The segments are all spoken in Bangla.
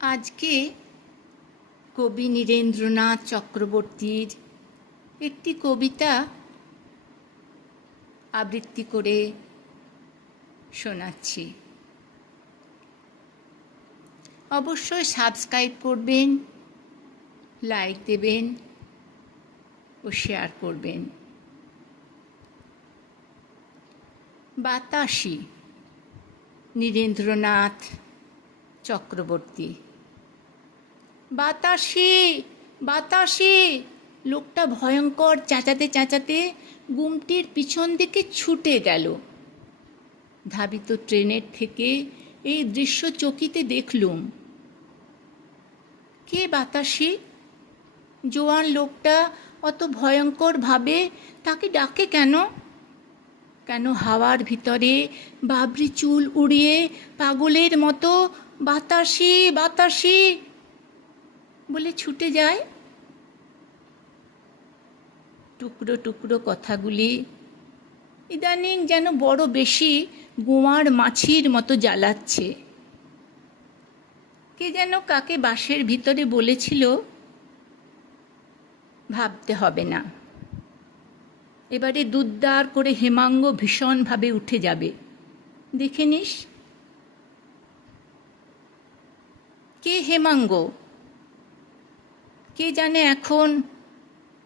আজকে কবি নীরেন্দ্রনাথ চক্রবর্তীর একটি কবিতা আবৃত্তি করে শোনাচ্ছি। অবশ্যই সাবস্ক্রাইব করবেন, লাইক দেবেন ও শেয়ার করবেন। বাতাসি নীরেন্দ্রনাথ চক্রবর্তী। বাতাসি বাতাসি। লোকটা ভয়ঙ্কর চেঁচাতে চেঁচাতে গুমটির পিছন দিকে ছুটে গেল। ধাবিত ট্রেনের থেকে এই দৃশ্য চকিতে দেখলুম। কে বাতাসি? জোয়ান লোকটা অত ভয়ঙ্কর ভাবে তাকে ডাকে কেন? কেন হাওয়ার ভিতরে বাবরি চুল উড়িয়ে পাগলের মতো বাতাসি বাতাসি? বলে ছুটে যায়। টুকরো টুকরো কথাগুলি। ইদানিং যেন বড় বেশি গোয়ার মাছির মতো জ্বালাচ্ছে। কে যেন কাকে বাসের ভিতরে বলেছিল, ভাবতে হবে না। এবারে দুদ্দার করে হেমাঙ্গ ভীষণভাবে উঠে যাবে। দেখে নিস। কে হেমাঙ্গ? কে জানে এখন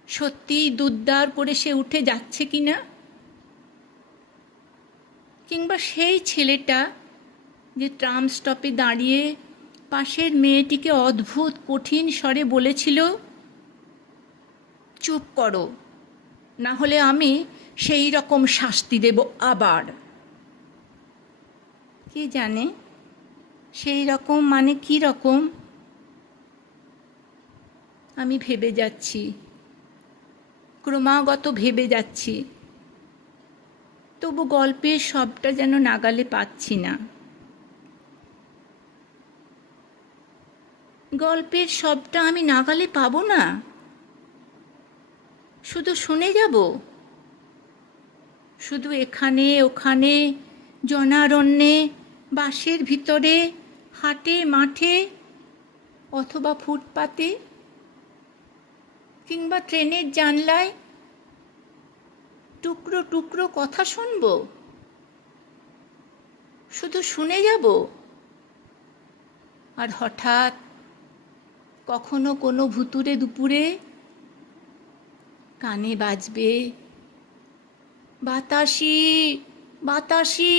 সত্যিই দুদ্দার করে সে উঠে যাচ্ছে কি না কিংবা সেই ছেলেটা যে ট্রাম স্টপে দাঁড়িয়ে পাশের মেয়েটিকে অদ্ভুত কঠিন স্বরে বলেছিল, চুপ করো, না হলে আমি সেই রকম শাস্তি দেব আবার। কে জানে সেই রকম মানে কি রকম? আমি ভেবে যাচ্ছি। ক্রমাগত ভেবে যাচ্ছি। তবু গল্পের সবটা যেন নাগালে পাচ্ছি না। গল্পের সবটা আমি নাগালে পাবো না? শুধু শুনে যাব? শুধু এখানে, ওখানে, জনারণ্যে বাসের ভিতরে, হাটে, মাঠে, অথবা ফুটপাতে? কিংবা ট্রেনের জানলায় টুকরো টুকরো কথা শুনব? শুধু শুনে যাব? আর হঠাৎ কখনো কোনো ভুতুরে দুপুরে কানে বাজবে, বাতাসি বাতাসি।